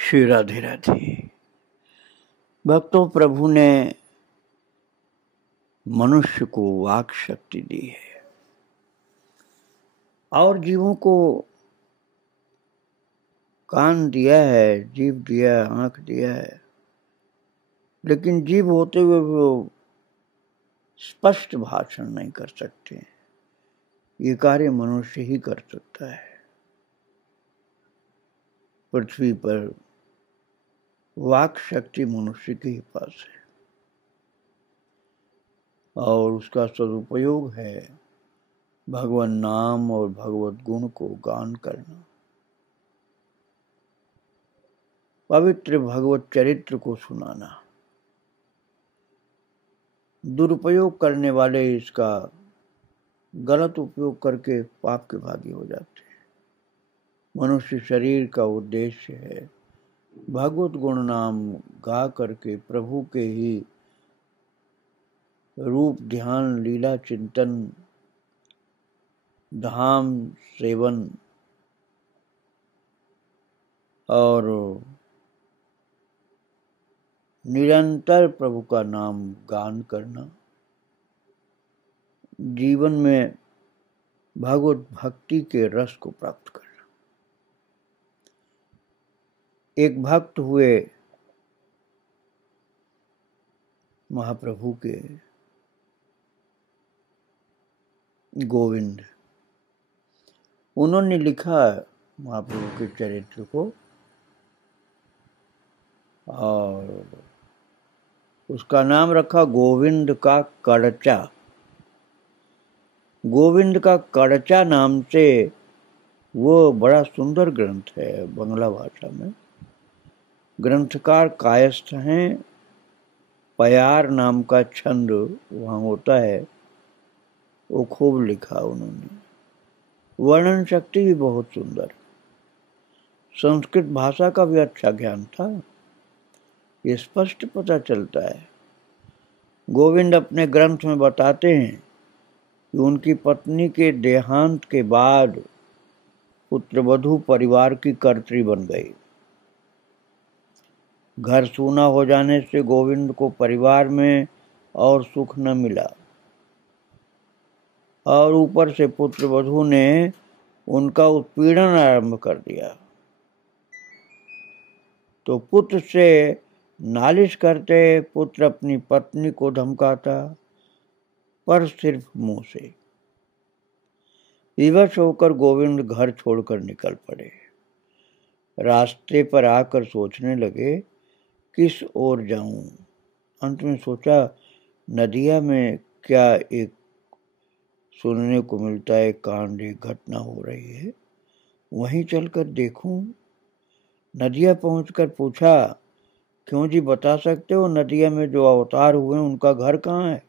श्री राधे राधे। भक्तों, प्रभु ने मनुष्य को वाक शक्ति दी है और जीवों को कान दिया है, जीभ दिया है, आंख दिया है, लेकिन जीव होते हुए वो स्पष्ट भाषण नहीं कर सकते। ये कार्य मनुष्य ही कर सकता है। पृथ्वी पर वाक शक्ति मनुष्य के ही पास है और उसका सदुपयोग है भगवान नाम और भगवत गुण को गान करना, पवित्र भगवत चरित्र को सुनाना। दुरुपयोग करने वाले इसका गलत उपयोग करके पाप के भागी हो जाते हैं। मनुष्य शरीर का उद्देश्य है भगवत गुण नाम गा करके प्रभु के ही रूप ध्यान लीला चिंतन धाम सेवन और निरंतर प्रभु का नाम गान करना, जीवन में भगवत भक्ति के रस को प्राप्त करना। एक भक्त हुए महाप्रभु के गोविंद। उन्होंने लिखा महाप्रभु के चरित्र को और उसका नाम रखा गोविंद का कड़चा। गोविंद का कड़चा नाम से वो बड़ा सुंदर ग्रंथ है बांग्ला भाषा में। ग्रंथकार कायस्थ हैं। प्यार नाम का छंद वहाँ होता है, वो खूब लिखा उन्होंने। वर्णन शक्ति भी बहुत सुंदर। संस्कृत भाषा का भी अच्छा ज्ञान था, ये स्पष्ट पता चलता है। गोविंद अपने ग्रंथ में बताते हैं कि उनकी पत्नी के देहांत के बाद पुत्रवधू परिवार की कर्त्री बन गई। घर सूना हो जाने से गोविंद को परिवार में और सुख न मिला और ऊपर से पुत्रवधू ने उनका उत्पीड़न आरंभ कर दिया। तो पुत्र से नालिश करते पुत्र अपनी पत्नी को धमकाता, पर सिर्फ मुंह से। विवश होकर गोविंद घर छोड़कर निकल पड़े। रास्ते पर आकर सोचने लगे किस ओर जाऊं। अंत में सोचा नदिया में क्या एक सुनने को मिलता है कांड, एक घटना हो रही है, वहीं चलकर देखूं। नदिया पहुंचकर पूछा, क्यों जी, बता सकते हो नदिया में जो अवतार हुए उनका घर कहाँ है?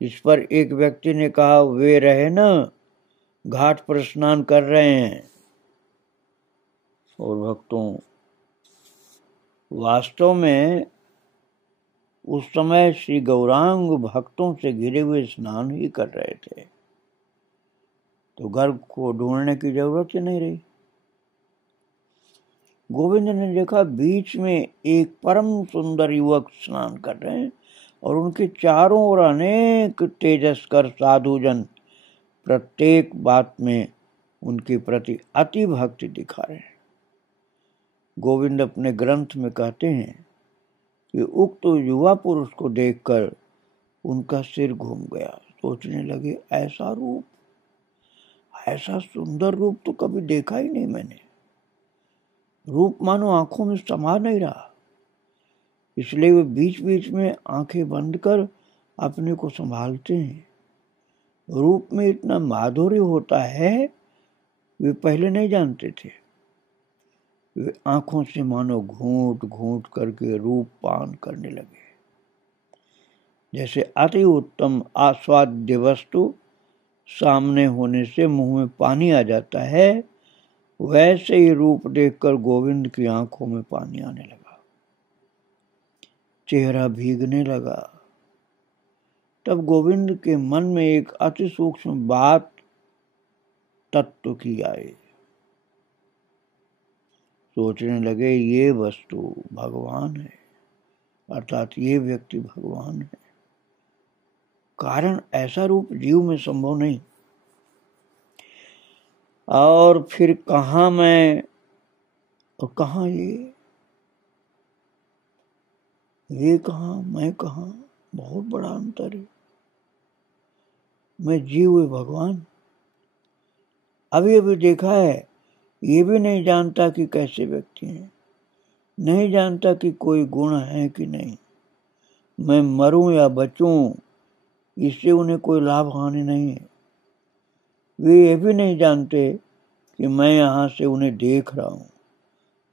इस पर एक व्यक्ति ने कहा, वे रहे ना, घाट पर स्नान कर रहे हैं। और भक्तों, वास्तव में उस समय श्री गौरांग भक्तों से घिरे हुए स्नान ही कर रहे थे, तो घर को ढूंढने की जरूरत ही नहीं रही। गोविंद ने देखा बीच में एक परम सुंदर युवक स्नान कर रहे हैं और उनके चारों ओर अनेक तेजस्कर साधुजन प्रत्येक बात में उनके प्रति अति भक्ति दिखा रहे हैं। गोविंद अपने ग्रंथ में कहते हैं कि उक्त युवा पुरुष को देखकर उनका सिर घूम गया। सोचने लगे, ऐसा रूप, ऐसा सुंदर रूप तो कभी देखा ही नहीं मैंने। रूप मानो आंखों में समा नहीं रहा, इसलिए वे बीच बीच में आंखें बंद कर अपने को संभालते हैं। रूप में इतना माधुर्य होता है वे पहले नहीं जानते थे। वे आंखों से मानो घूंट घूंट करके रूप पान करने लगे। जैसे अति उत्तम आस्वाद्य वस्तु सामने होने से मुंह में पानी आ जाता है, वैसे ही रूप देखकर गोविंद की आंखों में पानी आने लगा, चेहरा भीगने लगा। तब गोविंद के मन में एक अति सूक्ष्म बात तत्व की आई। सोचने लगे ये वस्तु भगवान है, अर्थात ये व्यक्ति भगवान है। कारण ऐसा रूप जीव में संभव नहीं। और फिर कहाँ मैं और कहाँ ये कहाँ, मैं कहाँ, बहुत बड़ा अंतर है। मैं जीव है भगवान। अभी अभी देखा है, ये भी नहीं जानता कि कैसे व्यक्ति हैं, नहीं जानता कि कोई गुण है कि नहीं। मैं मरूं या बचूं, इससे उन्हें कोई लाभ हानि नहीं है। वे ये भी नहीं जानते कि मैं यहाँ से उन्हें देख रहा हूं,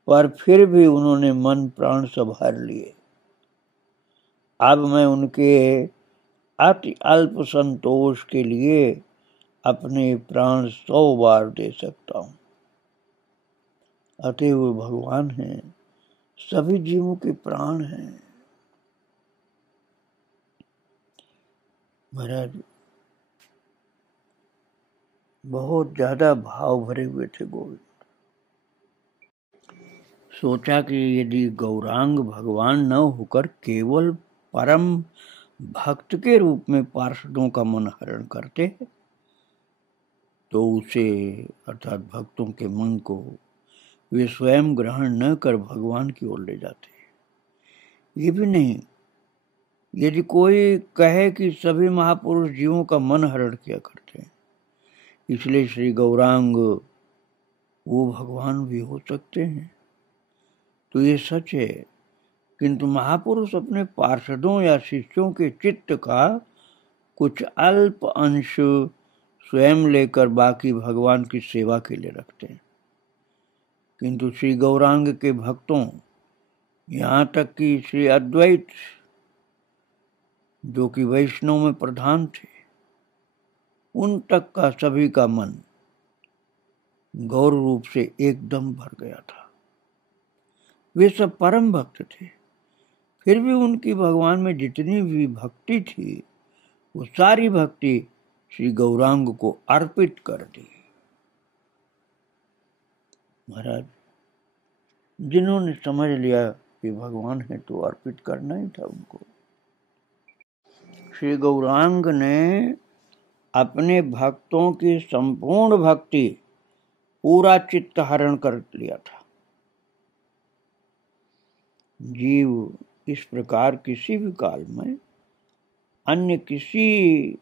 पर फिर भी उन्होंने मन प्राण सब हर लिए। अब मैं उनके अति अल्प संतोष के लिए अपने प्राण 100 बार दे सकता हूं। अतः वो भगवान हैं, सभी जीवों के प्राण हैं। महाराज बहुत ज्यादा भाव भरे हुए थे गोविंद। सोचा कि यदि गौरांग भगवान न होकर केवल परम भक्त के रूप में पार्षदों का मन हरण करते तो उसे अर्थात भक्तों के मन को वे स्वयं ग्रहण न कर भगवान की ओर ले जाते। ये भी नहीं, यदि कोई कहे कि सभी महापुरुष जीवों का मन हरण किया करते हैं, इसलिए श्री गौरांग वो भगवान भी हो सकते हैं, तो ये सच है। किंतु महापुरुष अपने पार्षदों या शिष्यों के चित्त का कुछ अल्प अंश स्वयं लेकर बाकी भगवान की सेवा के लिए रखते हैं। किंतु श्री गौरांग के भक्तों, यहाँ तक कि श्री अद्वैत जो कि वैष्णव में प्रधान थे, उन तक का सभी का मन गौर रूप से एकदम भर गया था। वे सब परम भक्त थे, फिर भी उनकी भगवान में जितनी भी भक्ति थी वो सारी भक्ति श्री गौरांग को अर्पित कर दी। महाराज जिन्होंने समझ लिया कि भगवान है तो अर्पित करना ही था उनको। श्री गौरांग ने अपने भक्तों की संपूर्ण भक्ति पूरा चित्त हरण कर लिया था। जीव इस प्रकार किसी भी काल में अन्य किसी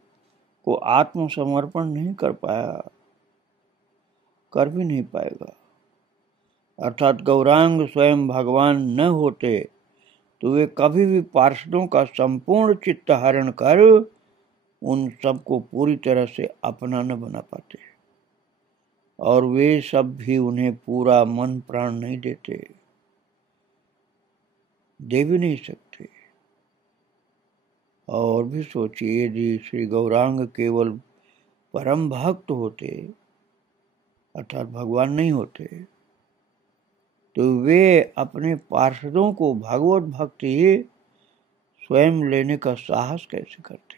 को आत्मसमर्पण नहीं कर पाया, कर भी नहीं पाएगा। अर्थात गौरांग स्वयं भगवान न होते तो वे कभी भी पार्षदों का संपूर्ण चित्त हरण कर उन सबको पूरी तरह से अपना न बना पाते, और वे सब भी उन्हें पूरा मन प्राण नहीं देते, दे भी नहीं सकते। और भी सोचिए, यदि श्री गौरांग केवल परम भक्त होते अर्थात भगवान नहीं होते तो वे अपने पार्षदों को भगवत भक्ति स्वयं लेने का साहस कैसे करते।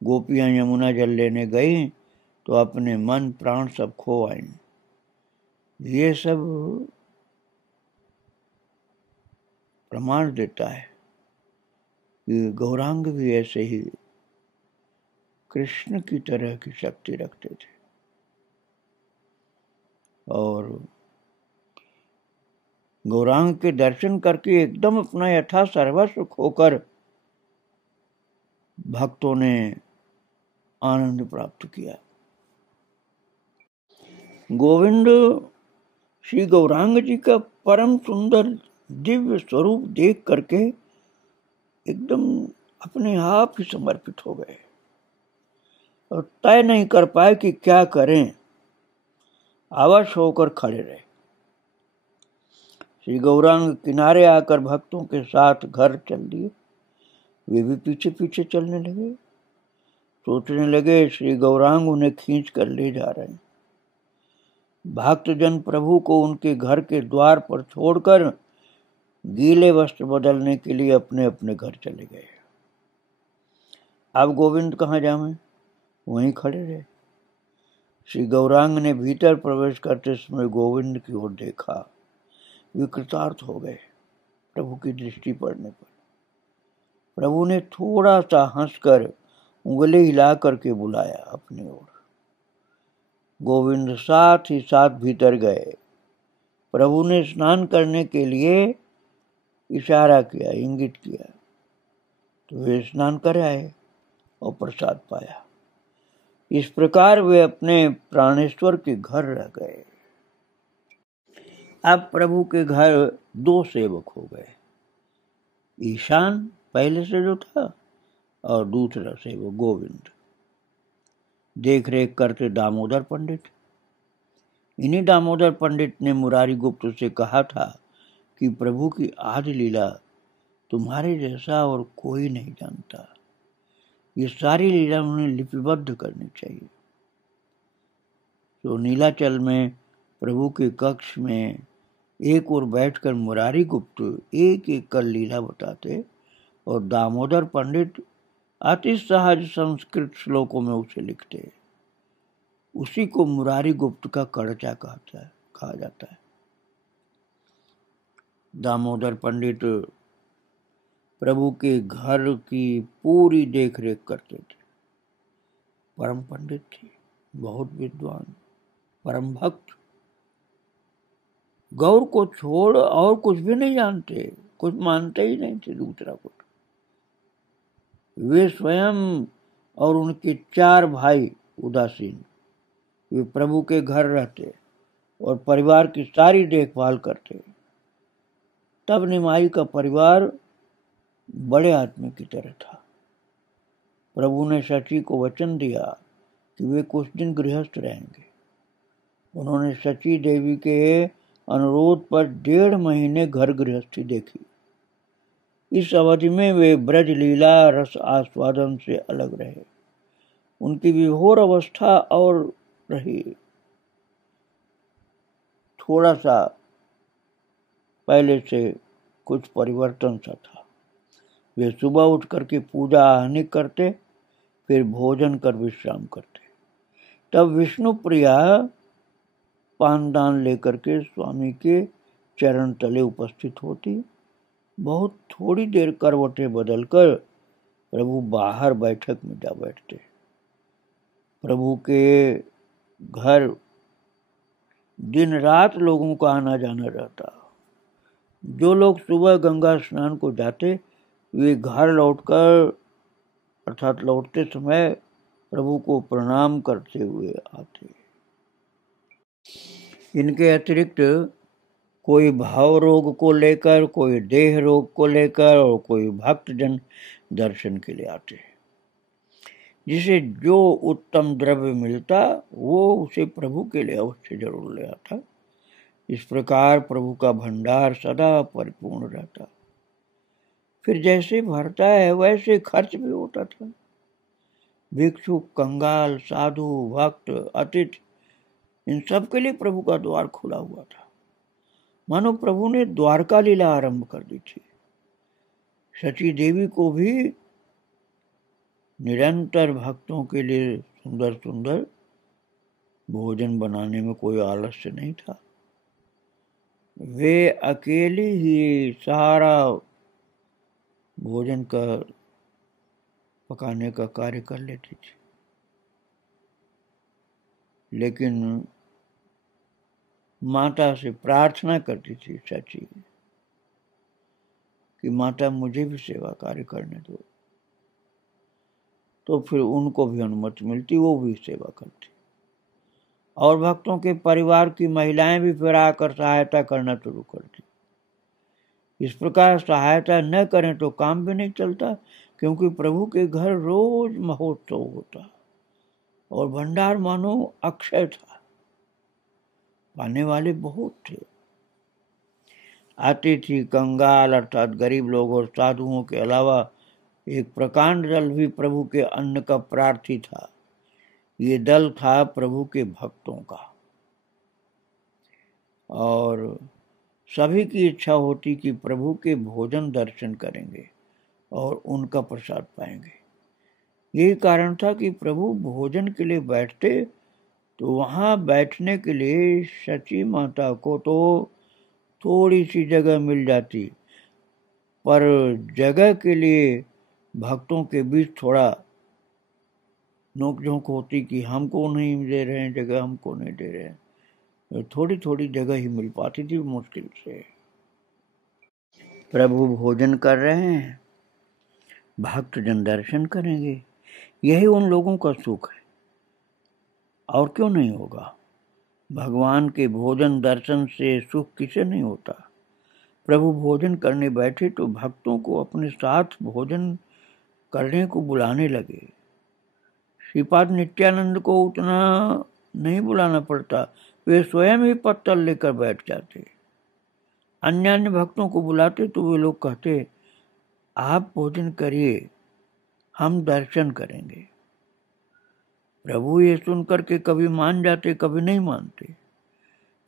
गोपियां यमुना जल लेने गई तो अपने मन प्राण सब खो आए। ये सब प्रमाण देता है कि गौरांग भी ऐसे ही कृष्ण की तरह की शक्ति रखते थे, और गौरांग के दर्शन करके एकदम अपना यथा सर्वस्व खोकर भक्तों ने आनंद प्राप्त किया। गोविंद श्री गौरांग जी का परम सुंदर दिव्य स्वरूप देख करके एकदम अपने आप ही समर्पित हो गए और तय नहीं कर पाए कि क्या करें, अवश होकर खड़े रहे। श्री गौरांग किनारे आकर भक्तों के साथ घर चल दिए। वे भी पीछे पीछे चलने लगे। सोचने लगे श्री गौरांग उन्हें खींच कर ले जा रहे हैं। भक्तजन प्रभु को उनके घर के द्वार पर छोड़कर गीले वस्त्र बदलने के लिए अपने अपने घर चले गए। अब गोविंद कहाँ जावें, वहीं खड़े रहे। श्री गौरांग ने भीतर प्रवेश करते समय गोविंद की ओर देखा। वे कृतार्थ हो गए प्रभु की दृष्टि पड़ने पर। प्रभु ने थोड़ा सा हंसकर उंगली हिला करके बुलाया अपनी ओर। गोविंद साथ ही साथ भीतर गए। प्रभु ने स्नान करने के लिए इशारा किया, इंगित किया, तो वे स्नान कर आए और प्रसाद पाया। इस प्रकार वे अपने प्राणेश्वर के घर रह गए। अब प्रभु के घर दो सेवक हो गए, ईशान पहले से जो था और दूसरा सेवक गोविंद। देख रेख करते दामोदर पंडित। इन्हीं दामोदर पंडित ने मुरारी गुप्त से कहा था कि प्रभु की आदि लीला तुम्हारे जैसा और कोई नहीं जानता। ये सारी लीला उन्हें लिपिबद्ध करनी चाहिए। तो नीलाचल में प्रभु के कक्ष में एक ओर बैठकर मुरारी गुप्त एक एक कर लीला बताते और दामोदर पंडित अति सहज संस्कृत श्लोकों में उसे लिखते। उसी को मुरारी गुप्त का कड़चा कहा जाता है। दामोदर पंडित प्रभु के घर की पूरी देखरेख करते थे। परम पंडित थे, बहुत विद्वान, परम भक्त। गौर को छोड़ और कुछ भी नहीं जानते, कुछ मानते ही नहीं थे दूसरा कुछ। वे स्वयं और उनके 4 भाई उदासीन, वे प्रभु के घर रहते और परिवार की सारी देखभाल करते। तब निमाई का परिवार बड़े आदमी की तरह था। प्रभु ने शची को वचन दिया कि वे कुछ दिन गृहस्थ रहेंगे। उन्होंने शची देवी के अनुरोध पर 1.5 महीने घर गृहस्थी देखी। इस अवधि में वे ब्रज लीला रस आस्वादन से अलग रहे। उनकी विभोर अवस्था और रही। थोड़ा सा पहले से कुछ परिवर्तन सा था। वे सुबह उठ करके पूजा आहनिक करते, फिर भोजन कर विश्राम करते। तब विष्णु प्रिया पानदान लेकर के स्वामी के चरण तले उपस्थित होती। बहुत थोड़ी देर करवटें बदलकर प्रभु बाहर बैठक में जा बैठते। प्रभु के घर दिन रात लोगों का आना जाना रहता। जो लोग सुबह गंगा स्नान को जाते, वे घर लौटकर अर्थात लौटते समय प्रभु को प्रणाम करते हुए आते। इनके अतिरिक्त कोई भाव रोग को लेकर, कोई देह रोग को लेकर और कोई भक्तजन दर्शन के लिए आते। जिसे जो उत्तम द्रव्य मिलता वो उसे प्रभु के लिए अवश्य जरूर ले आता। इस प्रकार प्रभु का भंडार सदा परिपूर्ण रहता। फिर जैसे भरता है वैसे खर्च भी होता था। भिक्षु, कंगाल, साधु, भक्त, अतिथि, इन सब के लिए प्रभु का द्वार खुला हुआ था। मानो प्रभु ने द्वारका लीला आरंभ कर दी थी। शची देवी को भी निरंतर भक्तों के लिए सुंदर सुंदर भोजन बनाने में कोई आलस्य नहीं था। वे अकेली ही सारा भोजन का पकाने का कार्य कर लेती थी। लेकिन माता से प्रार्थना करती थी सची कि माता मुझे भी सेवा कार्य करने दो। तो फिर उनको भी अनुमति मिलती, वो भी सेवा करती। और भक्तों के परिवार की महिलाएं भी फिर आकर सहायता करना शुरू करती। इस प्रकार सहायता न करें तो काम भी नहीं चलता, क्योंकि प्रभु के घर रोज महोत्सव होता और भंडार मानो अक्षय था। पाने वाले बहुत थे। अतिथि, कंगाल अर्थात गरीब लोग और साधुओं के अलावा एक प्रकांड दल भी प्रभु के अन्न का प्रार्थी था। ये दल था प्रभु के भक्तों का और सभी की इच्छा होती कि प्रभु के भोजन दर्शन करेंगे और उनका प्रसाद पाएंगे। यही कारण था कि प्रभु भोजन के लिए बैठते तो वहाँ बैठने के लिए शची माता को तो थोड़ी सी जगह मिल जाती, पर जगह के लिए भक्तों के बीच थोड़ा नोकझोंक होती कि हमको नहीं दे रहे हैं जगह, हमको नहीं दे रहे हैं। तो थोड़ी थोड़ी जगह ही मिल पाती थी मुश्किल से। प्रभु भोजन कर रहे हैं, भक्तजन दर्शन करेंगे, यही उन लोगों का सुख है, और क्यों नहीं होगा। भगवान के भोजन दर्शन से सुख किसे नहीं होता। प्रभु भोजन करने बैठे तो भक्तों को अपने साथ भोजन करने को बुलाने लगे। श्रीपाद नित्यानंद को उतना नहीं बुलाना पड़ता, वे स्वयं ही पत्तल लेकर बैठ जाते। अन्य अन्य भक्तों को बुलाते तो वे लोग कहते, आप भोजन करिए, हम दर्शन करेंगे। प्रभु ये सुनकर के कभी मान जाते, कभी नहीं मानते।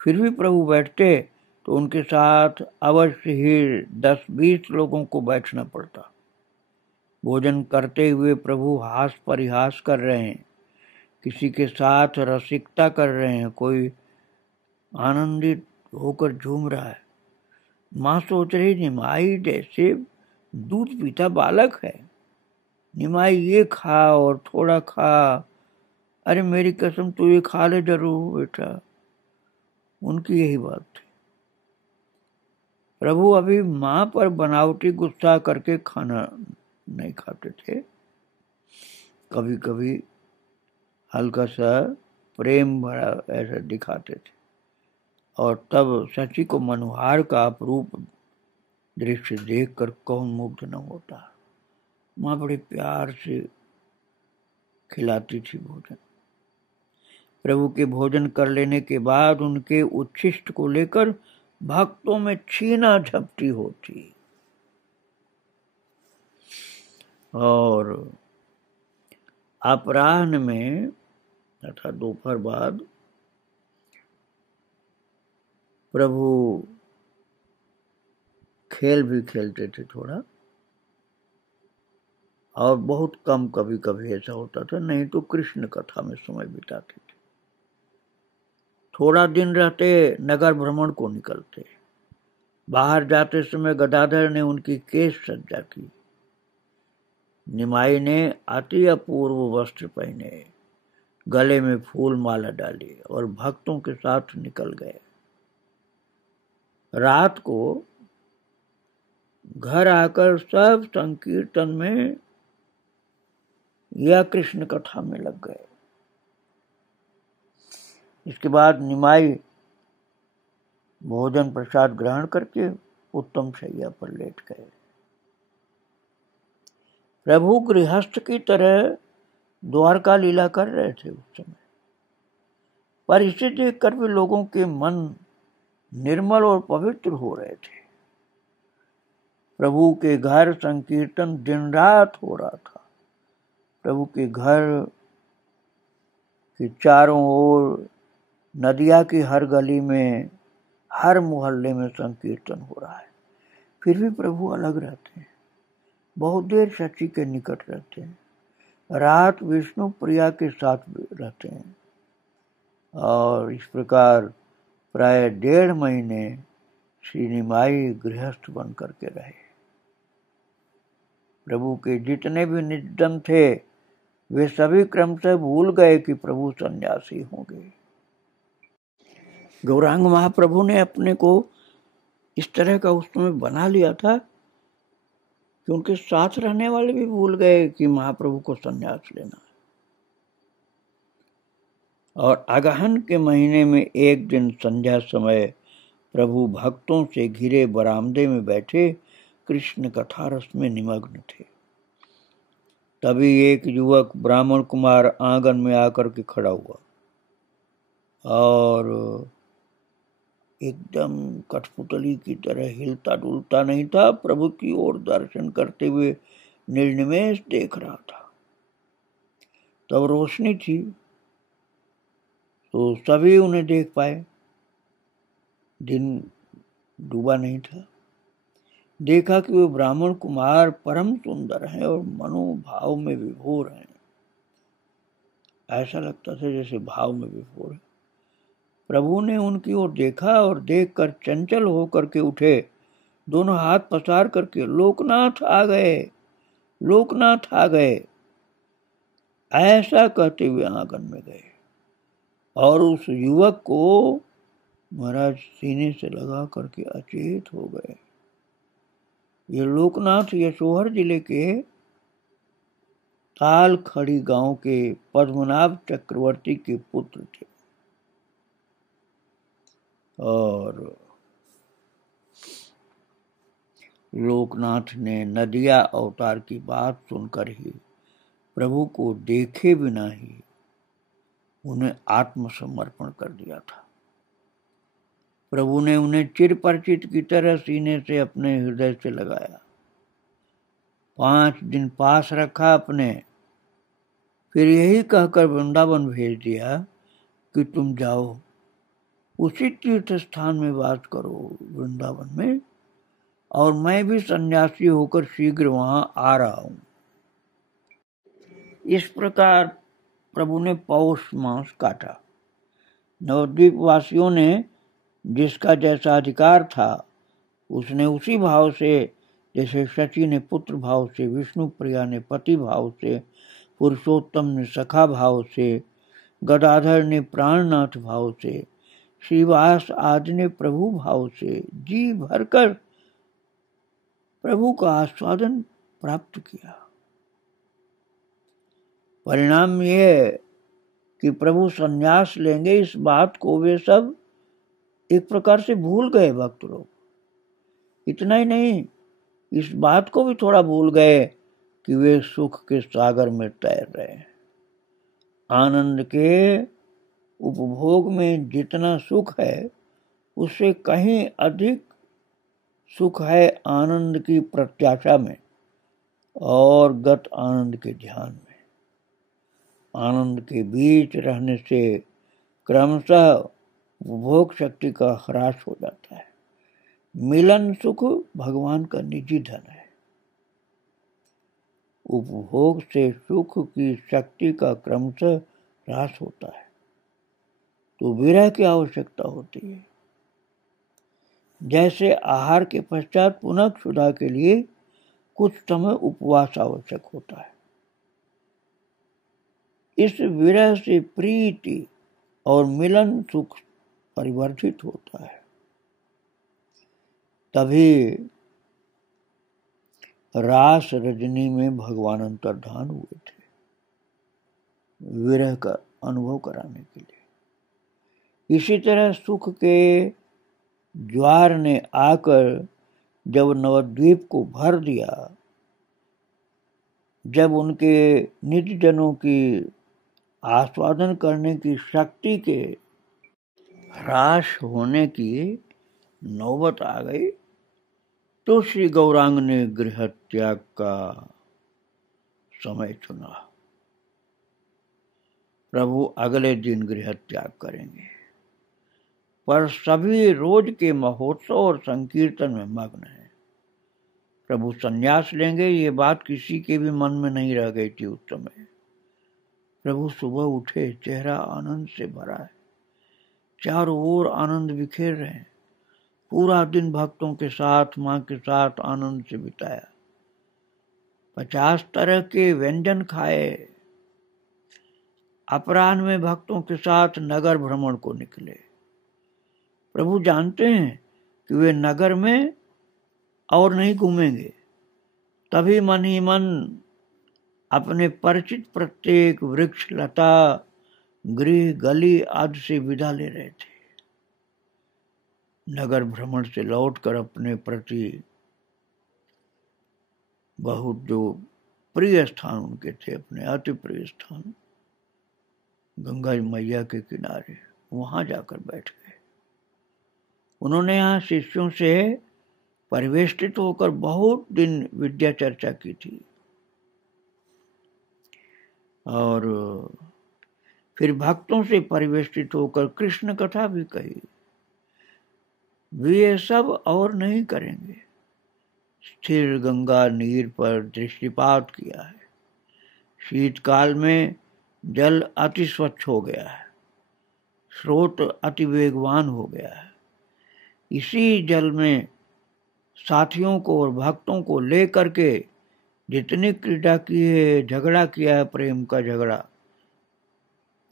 फिर भी प्रभु बैठते तो उनके साथ अवश्य ही 10-20 लोगों को बैठना पड़ता। भोजन करते हुए प्रभु हास परिहास कर रहे हैं, किसी के साथ रसिकता कर रहे हैं, कोई आनंदित होकर झूम रहा है। माँ सोच रही निमाई जैसे दूध पीता बालक है, निमाई ये खा और थोड़ा खा, अरे मेरी कसम तू ये खा ले जरूर बेटा। उनकी यही बात थी। प्रभु अभी माँ पर बनावटी गुस्सा करके खाना नहीं खाते थे, कभी कभी हल्का सा प्रेम भरा ऐसा दिखाते थे, और तब शची को मनोहार का अपरूप दृश्य देखकर कौन मुग्ध न होता। माँ बड़े प्यार से खिलाती थी भोजन। प्रभु के भोजन कर लेने के बाद उनके उच्छिष्ट को लेकर भक्तों में छीना झपटी होती, और अपराह्न में तथा दोपहर बाद प्रभु खेल भी खेलते थे थोड़ा, और बहुत कम कभी कभी ऐसा होता था, नहीं तो कृष्ण कथा में समय बिताते थे। थोड़ा दिन रहते नगर भ्रमण को निकलते। बाहर जाते समय गदाधर ने उनकी केश सज्जा की, निमाई ने अति अपूर्व वस्त्र पहने, गले में फूल माला डाली और भक्तों के साथ निकल गए। रात को घर आकर सब संकीर्तन में या कृष्ण कथा में लग गए। इसके बाद निमाई भोजन प्रसाद ग्रहण करके उत्तम शैया पर लेट गए। प्रभु गृहस्थ की तरह द्वारका लीला कर रहे थे उस समय, पर इसे देखकर भी लोगों के मन निर्मल और पवित्र हो रहे थे। प्रभु के घर संकीर्तन दिन रात हो रहा था। प्रभु के घर के चारों ओर, नदिया की हर गली में, हर मोहल्ले में संकीर्तन हो रहा है। फिर भी प्रभु अलग रहते हैं, बहुत देर शची के निकट रहते हैं, रात विष्णु प्रिया के साथ रहते हैं, और इस प्रकार प्राय 1.5 महीने श्री निमाई गृहस्थ बन करके रहे। प्रभु के जितने भी निर्जन थे वे सभी क्रमशः भूल गए कि प्रभु सन्यासी होंगे। गौरांग महाप्रभु ने अपने को इस तरह का उस समय बना लिया था कि उनके साथ रहने वाले भी भूल गए कि महाप्रभु को सन्यास लेना। और अगहन के महीने में एक दिन संध्या समय प्रभु भक्तों से घिरे बरामदे में बैठे कृष्ण कथा रस में निमग्न थे। तभी एक युवक ब्राह्मण कुमार आंगन में आकर के खड़ा हुआ और एकदम कठपुतली की तरह हिलता डुलता नहीं था, प्रभु की ओर दर्शन करते हुए निर्निमेष देख रहा था। तब रोशनी थी तो सभी उन्हें देख पाए, दिन डूबा नहीं था। देखा कि वे ब्राह्मण कुमार परम सुंदर हैं और मनोभाव में विभोर हैं। ऐसा लगता था जैसे भाव में विभोर है। प्रभु ने उनकी ओर देखा और देखकर चंचल होकर के उठे, दोनों हाथ पसार करके लोकनाथ आ गए, लोकनाथ आ गए, ऐसा कहते हुए आंगन में गए और उस युवक को महाराज सीने से लगा करके अचेत हो गए। ये लोकनाथ यशोहर जिले के तालखड़ी गांव के पद्मनाभ चक्रवर्ती के पुत्र थे और लोकनाथ ने नदिया अवतार की बात सुनकर ही प्रभु को देखे बिना ही उन्हें आत्मसमर्पण कर दिया था। प्रभु ने उन्हें चिर परिचित की तरह सीने से अपने हृदय से लगाया, 5 दिन पास रखा अपने, फिर यही कहकर वृंदावन भेज दिया कि तुम जाओ उसी तीर्थ स्थान में वास करो वृंदावन में, और मैं भी सन्यासी होकर शीघ्र वहां आ रहा हूं। इस प्रकार प्रभु ने पौष मास काटा। नवद्वीप वासियों ने जिसका जैसा अधिकार था उसने उसी भाव से, जैसे शची ने पुत्र भाव से, विष्णु प्रिया ने पति भाव से, पुरुषोत्तम ने सखा भाव से, गदाधर ने प्राणनाथ भाव से, श्रीवास आदि ने प्रभु भाव से जी भरकर प्रभु का आस्वादन प्राप्त किया। परिणाम यह कि प्रभु संन्यास लेंगे इस बात को वे सब एक प्रकार से भूल गए भक्त लोग। इतना ही नहीं, इस बात को भी थोड़ा भूल गए कि वे सुख के सागर में तैर रहे हैं। आनंद के उपभोग में जितना सुख है उससे कहीं अधिक सुख है आनंद की प्रत्याशा में और गत आनंद के ध्यान में। आनंद के बीच रहने से क्रमशः उपभोग शक्ति का ह्रास हो जाता है। मिलन सुख भगवान का निजी धन है। उपभोग से सुख की शक्ति का क्रमशः ह्रास होता है तो विरह की आवश्यकता होती है। जैसे आहार के पश्चात पुनः क्षुधा के लिए कुछ समय उपवास आवश्यक होता है, इस विरह से प्रीति और मिलन सुख परिवर्धित होता है। तभी रास रजनी में भगवान अंतर्धान हुए थे, विरह का अनुभव कराने के लिए। इसी तरह सुख के ज्वार ने आकर जब नवद्वीप को भर दिया, जब उनके निज जनों की आस्वादन करने की शक्ति के ह्रास होने की नौबत आ गई, तो श्री गौरांग ने गृह त्याग का समय चुना। प्रभु अगले दिन गृह त्याग करेंगे, पर सभी रोज के महोत्सव और संकीर्तन में मग्न हैं। प्रभु संन्यास लेंगे ये बात किसी के भी मन में नहीं रह गई थी उस समय। प्रभु सुबह उठे, चेहरा आनंद से भरा है, चारों ओर आनंद बिखेर रहे हैं। पूरा दिन भक्तों के साथ, मां के साथ आनंद से बिताया। 50 तरह के व्यंजन खाए। अपराह्न में भक्तों के साथ नगर भ्रमण को निकले। प्रभु जानते हैं कि वे नगर में और नहीं घूमेंगे, तभी मन ही मन अपने परिचित प्रत्येक वृक्ष, लता, गृह, गली आदि से विदा ले रहे थे। नगर भ्रमण से लौटकर अपने प्रति बहुत जो प्रिय स्थान उनके थे, अपने अति प्रिय स्थान गंगा मैया के किनारे, वहां जाकर बैठ गए। उन्होंने यहाँ शिष्यों से परिवेष्टित होकर बहुत दिन विद्या चर्चा की थी और फिर भक्तों से परिवेष्टित होकर कृष्ण कथा भी कही। वे ये सब और नहीं करेंगे। स्थिर गंगा नीर पर दृष्टिपात किया है। शीतकाल में जल अति स्वच्छ हो गया है, स्रोत अति वेगवान हो गया है। इसी जल में साथियों को और भक्तों को लेकर के जितनी क्रीड़ा की है, झगड़ा किया है, प्रेम का झगड़ा,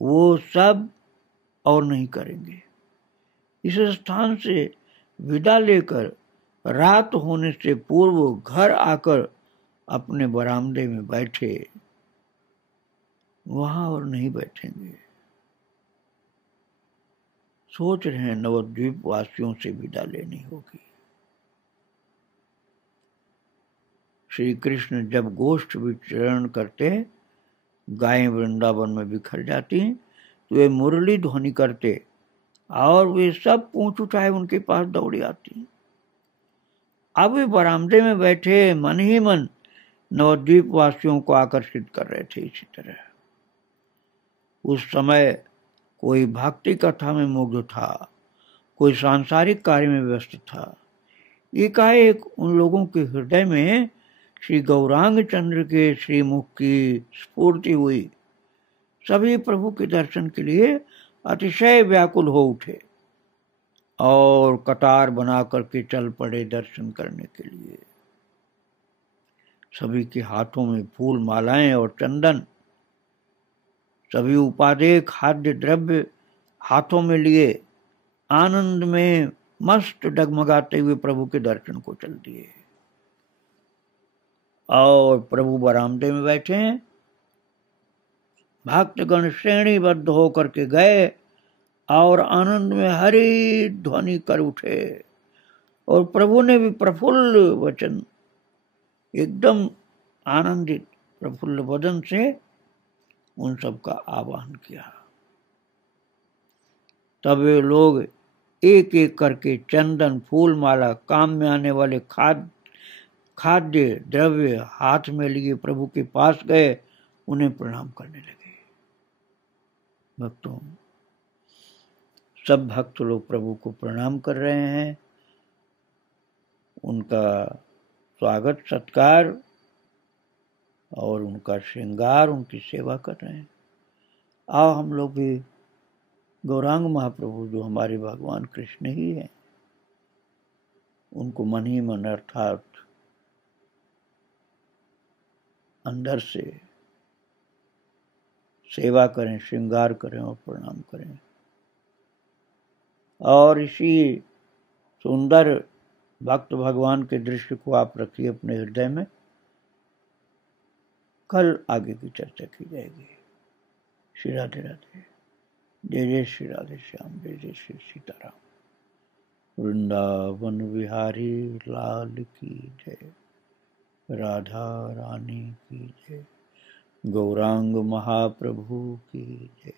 वो सब और नहीं करेंगे। इस स्थान से विदा लेकर रात होने से पूर्व घर आकर अपने बरामदे में बैठे, वहां और नहीं बैठेंगे। सोच रहे हैं नवद्वीप वासियों से विदा लेनी होगी। श्री कृष्ण जब गोष्ठ विचरण करते, गायें वृंदावन में बिखर जाती, तो वे मुरली ध्वनि करते और वे सब पूंछ उठाए उनके पास दौड़ी आती। अब वे बरामदे में बैठे मन ही मन नवद्वीप वासियों को आकर्षित कर रहे थे। इसी तरह उस समय कोई भक्ति कथा में मुग्ध था, कोई सांसारिक कार्य में व्यस्त था। एकाएक उन लोगों के हृदय में श्री गौरांग चंद्र के श्रीमुख की स्फूर्ति हुई। सभी प्रभु के दर्शन के लिए अतिशय व्याकुल हो उठे और कतार बना करके चल पड़े दर्शन करने के लिए। सभी के हाथों में फूल मालाएं और चंदन, सभी उपादेय खाद्य द्रव्य हाथों में लिए आनंद में मस्त डगमगाते हुए प्रभु के दर्शन को चल दिए। और प्रभु बरामदे में बैठे हैं, भक्तगण श्रेणीबद्ध होकर के गए और आनंद में हरि ध्वनि कर उठे। और प्रभु ने भी प्रफुल्ल वचन, एकदम आनंदित प्रफुल्ल वदन से उन सब का आह्वान किया। तब वे लोग एक एक करके चंदन, फूल माला, काम में आने वाले खाद्य द्रव्य हाथ में लिए प्रभु के पास गए, उन्हें प्रणाम करने लगे। भक्तों, सब भक्त लोग प्रभु को प्रणाम कर रहे हैं, उनका स्वागत सत्कार और उनका श्रृंगार, उनकी सेवा कर रहे हैं। आओ हम लोग भी गौरांग महाप्रभु जो हमारे भगवान कृष्ण ही हैं, उनको मन ही मन अर्थात अंदर से सेवा करें, श्रृंगार करें और प्रणाम करें। और इसी सुंदर भक्त भगवान के दृश्य को आप रखिए अपने हृदय में। कल आगे की चर्चा की जाएगी। श्री राधे राधे। जय जय श्री राधे श्याम, जय जय श्री सीताराम। वृंदावन बिहारी लाल की जय, राधा रानी की जय, गौरांग महाप्रभु की जय।